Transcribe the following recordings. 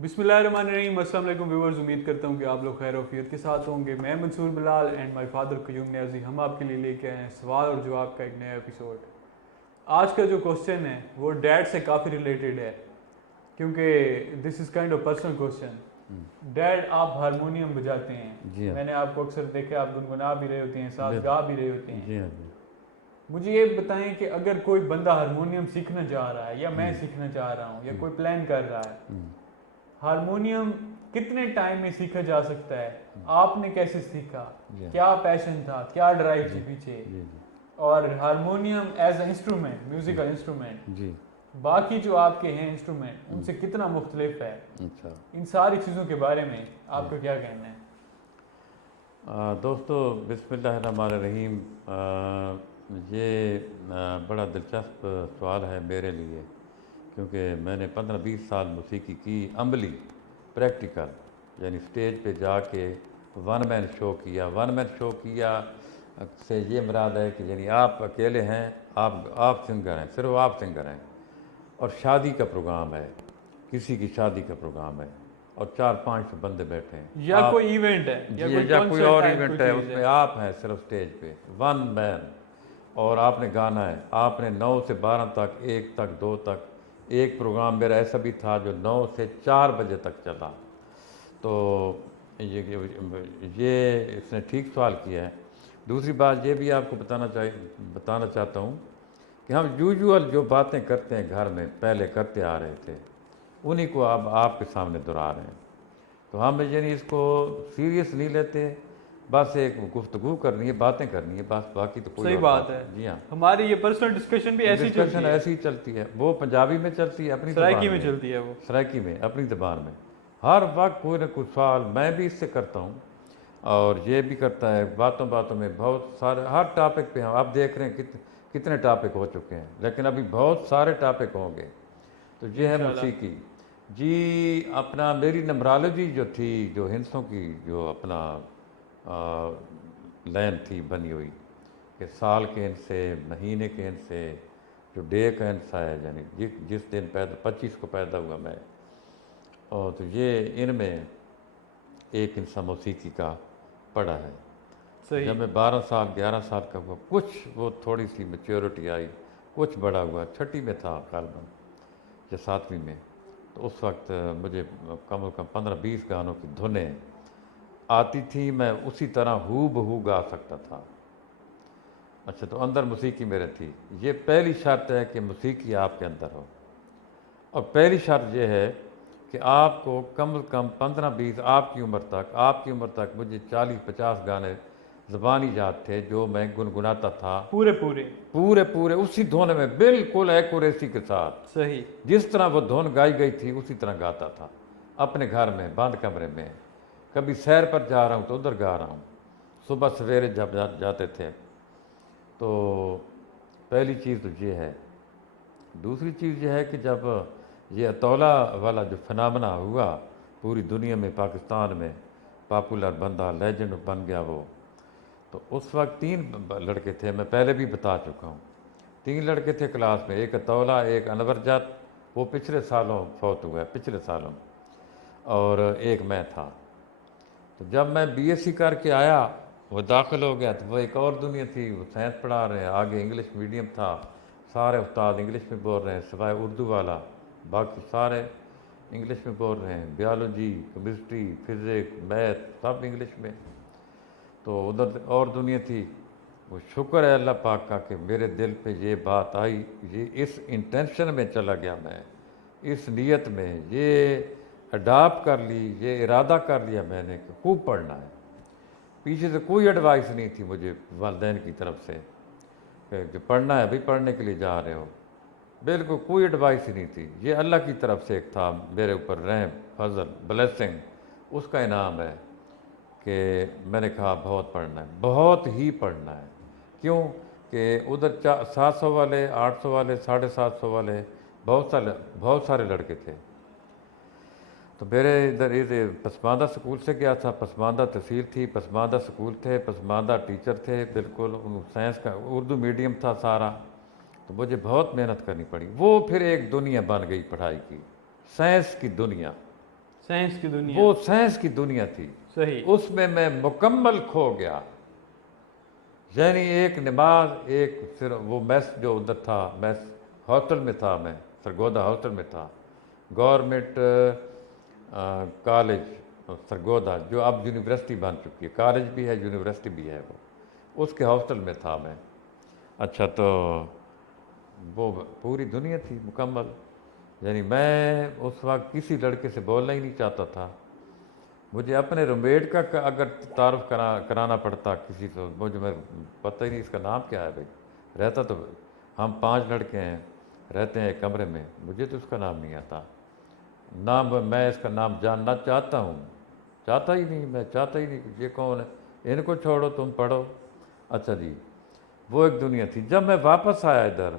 बिस्मिल्लाहिर्रहमानिर्रहीम। अस्सलाम वालेकुम व्यूअर्स, उम्मीद करता हूँ कि आप लोग खैर वफियत के साथ होंगे। मैं Mansoor Bilal and my father Qayyum Niazi, हम आपके लिए लेके आए हैं सवाल और जवाब का एक नया एपिसोड। आज का जो क्वेश्चन है वो डैड से काफ़ी रिलेटेड है, क्योंकि this is kind of personal question. Dad, आप हारमोनियम बजाते हैं, जी हाँ। मैंने आपको अक्सर देखा आप गुनगुना भी रहे होते हैं, साथ गा भी रहे होते हैं। जी हाँ जी। मुझे ये बताएं कि अगर कोई बंदा हारमोनियम सीखना चाह रहा है या मैं सीखना चाह रहा हूँ या कोई प्लान कर रहा है, हारमोनियम कितने टाइम में सीखा जा सकता है? आपने कैसे सीखा? क्या पैशन था, क्या ड्राइव थी पीछे? जी और harmonium as a instrument, musical instrument, जी। बाकी जो आपके हैं इंस्ट्रूमेंट उनसे कितना मुख्तलिफ है? अच्छा। इन सारी चीज़ों के बारे में आपका क्या कहना है? दोस्तों, बिस्मिल्लाहिर्रहमानिर्रहीम। ये बड़ा दिलचस्प सवाल है मेरे लिए, क्योंकि मैंने 15-20 साल मौसीकी की, अमली प्रैक्टिकल, यानी स्टेज पे जाके वन मैन शो किया। वन मैन शो किया से ये मुराद है कि यानी आप अकेले हैं, आप सिंगर हैं, सिर्फ आप सिंगर हैं, और शादी का प्रोग्राम है, किसी की शादी का प्रोग्राम है और 400-500 बंदे बैठे हैं, या कोई इवेंट है या कोई या कोई कॉन्सर्ट और टाइप इवेंट कोई है, चीज़ उसमें है? आप हैं सिर्फ स्टेज पे, वन मैन, और आपने गाना है। आपने 9 से 12 तक, 1 तक, 2 तक। एक प्रोग्राम मेरा ऐसा भी था जो 9 से 4 बजे तक चला। तो ये इसने ठीक सवाल किया है। दूसरी बात ये भी आपको बताना चाहता हूँ कि हम यूजुअल जो बातें करते हैं घर में, पहले करते आ रहे थे, उन्हीं को अब आपके सामने दोहरा रहे हैं। तो हम यानी इसको सीरियस नहीं लेते, बस एक गुफ्तगू करनी है, बातें करनी है, बस, बाकी तो कोई सही और बात है। जी हाँ। हमारी ये पर्सनल डिस्कशन भी ऐसी चलती डिस्कशन है, ऐसी ही चलती है। वो पंजाबी में चलती है, अपनी सराइकी ज़बान में चलती है वो। सराइकी में, अपनी ज़बान में। हर वक्त कोई ना कोई सवाल मैं भी इससे करता हूँ, और ये भी करता है। बातों बातों में बहुत सारे, हर टॉपिक पे हम आप देख रहे हैं कितने टॉपिक हो चुके हैं, लेकिन अभी बहुत सारे टॉपिक होंगे। तो ये है मौसीकी जी। अपना मेरी नंबरालॉजी जो थी, जो हिंसों की जो अपना लाइन थी बनी हुई, कि साल के हिंसे, महीने के हिंसे, जो डे का हिंसा है, यानी जिस दिन पैदा, 25 को पैदा हुआ मैं, और तो ये इनमें एक हिंसा मौसीकी का पड़ा है। सही। जब मैं 12 साल 11 साल का हुआ, कुछ वो थोड़ी सी मेच्योरिटी आई, कुछ बड़ा हुआ, छठी में था गालिबन या 7वीं में, तो उस वक्त मुझे कम से कम 15-20 गानों की धुनें आती थी, मैं उसी तरह हू बहू गा सकता था। अच्छा, तो अंदर मौसीकी मेरे थी। ये पहली शर्त है कि मौसीकी आपके अंदर हो, और पहली शर्त यह है कि आपको कम से कम 15-20 आपकी उम्र तक मुझे 40-50 गाने ज़बानी याद थे जो मैं गुनगुनाता था, पूरे पूरे पूरे पूरे उसी धुन में, बिल्कुल एक्यूरेसी के साथ। सही। जिस तरह वो धुन गाई गई थी उसी तरह गाता था, अपने घर में बंद कमरे में। कभी सैर पर जा रहा हूँ तो उधर गा रहा हूँ, सुबह सवेरे जब जाते थे। तो पहली चीज़ तो ये है। दूसरी चीज़ यह है कि जब ये अतौला वाला जो फिनामिना हुआ पूरी दुनिया में, पाकिस्तान में पॉपुलर बंदा, लेजेंड बन गया वो, तो उस वक्त 3 लड़के थे, मैं पहले भी बता चुका हूँ। 3 लड़के थे क्लास में, एक अतौला, एक अनवर जत, वो पिछले सालों फौत हुआ है, पिछले सालों, और एक मैं था। तो जब मैं बीएससी करके आया, वो दाखिल हो गया, तो वो एक और दुनिया थी, वो साइंस पढ़ा रहे हैं, आगे इंग्लिश मीडियम था, सारे उस्ताद इंग्लिश में बोल रहे हैं सिवाय उर्दू वाला, बाकी सारे इंग्लिश में बोल रहे हैं, बायोलॉजी, केमिस्ट्री, फिज़िक्स, मैथ सब इंग्लिश में। तो उधर और दुनिया थी। वो शुक्र है अल्लाह पाक का कि मेरे दिल पे ये बात आई, ये इस इंटेंशन में चला गया मैं, इस नीयत में ये अडाप्ट कर ली, ये इरादा कर लिया मैंने कि खूब पढ़ना है। पीछे से कोई एडवाइस नहीं थी मुझे वालिदैन की तरफ से कि पढ़ना है, भाई पढ़ने के लिए जा रहे हो, बिल्कुल कोई एडवाइस ही नहीं थी। ये अल्लाह की तरफ से एक था मेरे ऊपर रहम, फजल, ब्लेसिंग, उसका इनाम है कि मैंने कहा बहुत पढ़ना है, बहुत ही पढ़ना है। क्यों कि उधर 700 वाले, 800 वाले, 750 वाले, बहुत सारे लड़के थे। तो मेरे इधर पसमानदा स्कूल से गया था, पसमानदा तहसील थी, पसमानदा स्कूल थे, पसमानदा टीचर थे, बिल्कुल साइंस का उर्दू मीडियम था सारा। तो मुझे बहुत मेहनत करनी पड़ी। वो फिर एक दुनिया बन गई पढ़ाई की, साइंस की दुनिया। साइंस की दुनिया। वो साइंस की दुनिया थी, सही। उसमें मैं मुकम्मल खो गया। यानी एक नमाज, एक सिर्फ वो मैस जो उधर था, मैस हॉस्टल में था, मैं सरगोदा हॉस्टल में था, गवर्नमेंट कॉलेज सरगोदा, जो अब यूनिवर्सिटी बन चुकी है, कॉलेज भी है यूनिवर्सिटी भी है, वो उसके हॉस्टल में था मैं। अच्छा, तो वो पूरी दुनिया थी मुकम्मल। यानी मैं उस वक्त किसी लड़के से बोलना ही नहीं चाहता था। मुझे अपने रूममेट का अगर तारुफ कराना पड़ता किसी को, मुझे मैं पता ही नहीं इसका नाम क्या है भाई, रहता तो हम 5 लड़के हैं, रहते हैं एक कमरे में, मुझे तो उसका नाम नहीं आता। नाम मैं इसका नाम जानना चाहता हूँ, चाहता ही नहीं, मैं चाहता ही नहीं कि ये कौन है, इनको छोड़ो तुम पढ़ो। अच्छा जी, वो एक दुनिया थी। जब मैं वापस आया इधर,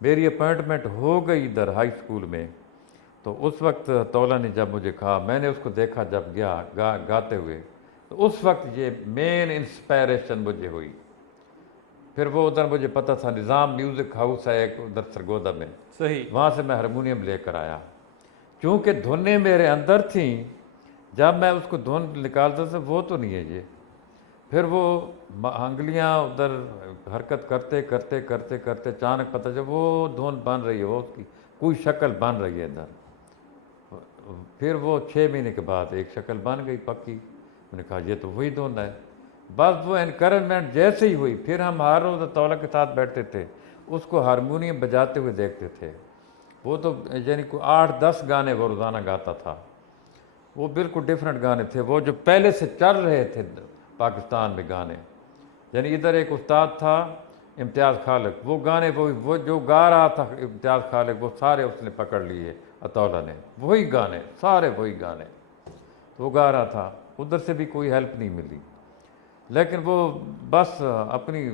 मेरी अपॉइंटमेंट हो गई इधर हाई स्कूल में, तो उस वक्त तौला ने जब मुझे कहा, मैंने उसको देखा जब गया गाते हुए, तो उस वक्त ये मेन इंस्पायरेशन मुझे हुई। फिर वो उधर मुझे पता था निज़ाम म्यूज़िक हाउस है एक उधर सरगोदा में, सही। वहाँ से मैं हारमोनियम लेकर आया। चूँकि धुनें मेरे अंदर थीं, जब मैं उसको धुन निकालता था, वो तो नहीं है ये। फिर वो अंगलियाँ उधर हरकत करते करते करते करते अचानक पता चला वो धुन बन रही है, वो उसकी कोई शक्ल बन रही है इधर। फिर वो 6 महीने के बाद एक शक्ल बन गई पक्की। मैंने कहा ये तो वही धुन है। बस वो इनकरेजमेंट जैसे ही हुई, फिर हम हर रोज़ तौला के साथ बैठते थे, उसको हारमोनियम बजाते हुए देखते थे। वो तो यानी कोई 8-10 गाने वो रोज़ाना गाता था। वो बिल्कुल डिफरेंट गाने थे, वो जो पहले से चल रहे थे पाकिस्तान में गाने। यानी इधर एक उस्ताद था इम्तियाज़ खालिक, वो गाने वो जो गा रहा था इम्तियाज़ खालिक, वो सारे उसने पकड़ लिए अतौला ने, वही गाने, सारे वही गाने वो गा रहा था। उधर से भी कोई हेल्प नहीं मिली, लेकिन वो बस अपनी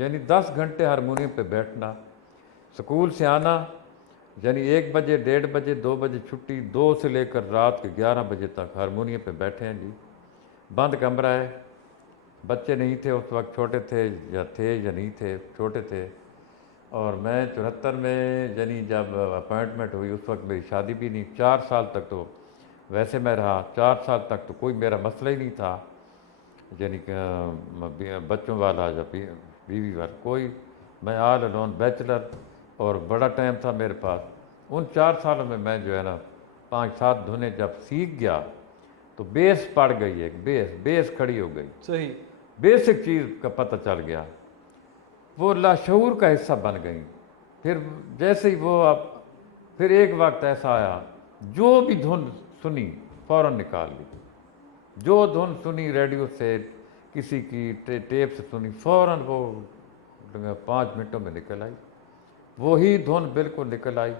यानी 10 घंटे हारमोनियम पे बैठना, स्कूल से आना, यानी 1 बजे 1:30 बजे 2 बजे छुट्टी, 2 से लेकर रात के 11 बजे तक हारमोनियम पे बैठे हैं जी। बंद कमरा है, बच्चे नहीं थे उस वक्त, छोटे थे या नहीं थे, छोटे थे। और मैं 74 में यानी जब अपॉइंटमेंट हुई, उस वक्त मेरी शादी भी नहीं। 4 साल तक तो वैसे मैं रहा, 4 साल तक तो कोई मेरा मसला ही नहीं था, यानी कि बच्चों वाला या बीवी वाला कोई। मैं ऑल अलोन बैचलर, और बड़ा टाइम था मेरे पास। उन 4 सालों में मैं जो है ना 5-7 धुनें जब सीख गया, तो बेस पड़ गई, एक बेस खड़ी हो गई, सही। बेसिक चीज़ का पता चल गया, वो लाशऊर का हिस्सा बन गई। फिर जैसे ही वो अब फिर एक वक्त ऐसा आया, जो भी धुन सुनी फ़ौरन निकाल ली, जो धुन सुनी रेडियो से, किसी की टेप से सुनी, फ़ौरन वो 5 मिनटों में निकल आई, वही धुन बिल्कुल निकल आई।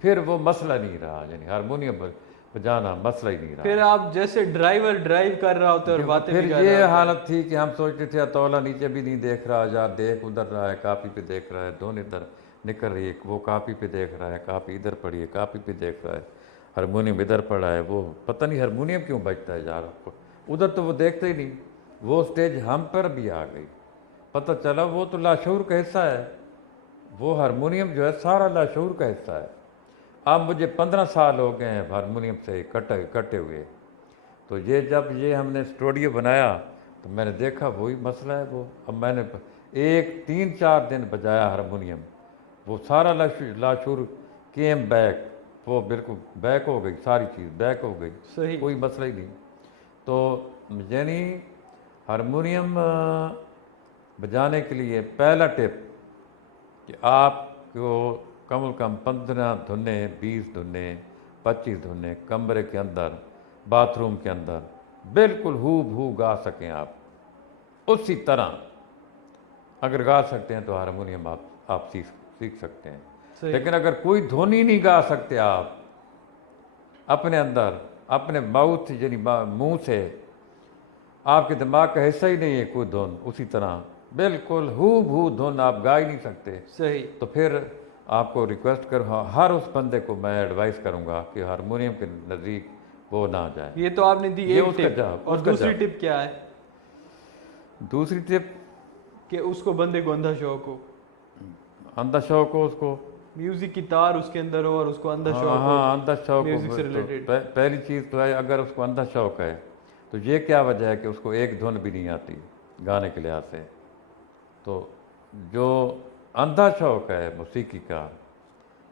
फिर वो मसला नहीं रहा, यानी हारमोनियम बजाना मसला ही नहीं रहा। फिर आप जैसे ड्राइवर ड्राइव कर रहा होता है और बातें फिर भी कर ये रहा होता है। हालत थी कि हम सोचते थे अतौला नीचे भी नहीं देख रहा, या देख उधर रहा है, कापी पे देख रहा है, धुन इधर निकल रही है, वो कापी पे देख रहा है, कापी इधर पड़ी है, कापी पे देख रहा है, हारमोनियम इधर पड़ा है, वो पता नहीं हारमोनियम क्यों बजता है यार, उधर तो वो देखते ही नहीं। वो स्टेज हम पर भी आ गई, पता चला वो तो लाशऊर का हिस्सा है, वो हारमोनियम जो है सारा लाशऊर का हिस्सा है। अब मुझे 15 साल हो गए हैं हारमोनियम से कटे हुए। तो ये जब ये हमने स्टूडियो बनाया, तो मैंने देखा वही मसला है वो। अब मैंने 3-4 दिन बजाया हारमोनियम, वो सारा लाशूर केम बैक, वो बिल्कुल बैक हो गई, सारी चीज़ बैक हो गई, सही। कोई मसला ही नहीं। तो यानी हारमोनियम बजाने के लिए पहला टिप कि आपको कम से कम 15 धुनें, 20 धुनें, 25 धुनें कमरे के अंदर, बाथरूम के अंदर बिल्कुल हूबहू गा सकें आप, उसी तरह अगर गा सकते हैं तो हारमोनियम आप सीख सकते हैं। सही। लेकिन अगर कोई धुन ही नहीं गा सकते आप अपने अंदर, अपने माउथ यानी मुंह से, आपके दिमाग का हिस्सा ही नहीं है कोई धुन, उसी तरह बिल्कुल हूबहू धुन आप गा ही नहीं सकते, सही। तो फिर आपको रिक्वेस्ट कर हर उस बंदे को मैं एडवाइस करूंगा कि हारमोनियम के नज़दीक वो ना जाए। ये तो आपने दी ये एक उसका टिप, जवाब, और उसका दूसरी जवाब। टिप क्या है दूसरी टिप कि उसको बंदे को अंधा शौक हो। अंधा शौक हो उसको, म्यूजिक की तार उसके अंदर हो और उसको अंदर शौक हो हाँ अंधा शौक हो, म्यूजिक से तो रिलेटेड। पहली चीज़ तो है अगर उसको अंधा शौक है तो ये क्या वजह है कि उसको एक धुन भी नहीं आती गाने के लिहाज से। तो जो अंधा शौक है मौसीकी का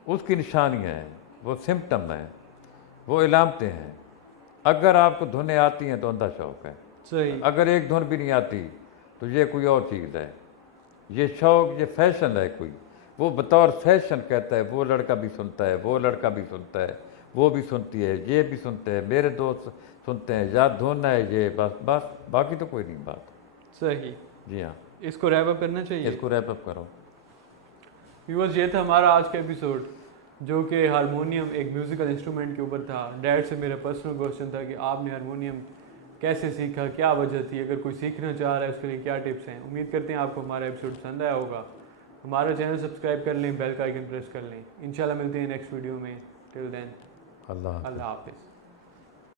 उसकी निशानियाँ हैं, वो सिम्टम है, वो इलामतें हैं। अगर आपको धुनें आती हैं तो अंधा शौक है, सही। अगर एक धुन भी नहीं आती तो ये कोई और चीज़ है। ये शौक, ये फैशन है कोई, वो बतौर फैशन कहता है, वो लड़का भी सुनता है, वो लड़का भी सुनता है, वो भी सुनती है, ये भी सुनते हैं, मेरे दोस्त सुनते हैं, या धुन है ये, बस बस बाकी तो कोई नहीं बात। सही। जी हाँ, इसको रैप अप करना चाहिए। इसको रैप अप करो। व्यूअर्स ये था हमारा आज का एपिसोड जो कि हारमोनियम एक म्यूज़िकल इंस्ट्रूमेंट के ऊपर था। डैड से मेरा पर्सनल क्वेश्चन था कि आपने हारमोनियम कैसे सीखा, क्या वजह थी, अगर कोई सीखना चाह रहा है उसके लिए क्या टिप्स हैं। उम्मीद करते हैं आपको हमारा एपिसोड पसंद आया होगा। हमारा चैनल सब्सक्राइब कर लें, बेल का आइकन प्रेस कर लें। इंशाल्लाह मिलते हैं नेक्स्ट वीडियो में। टिल देन अल्लाह अल्लाह हाफिज़।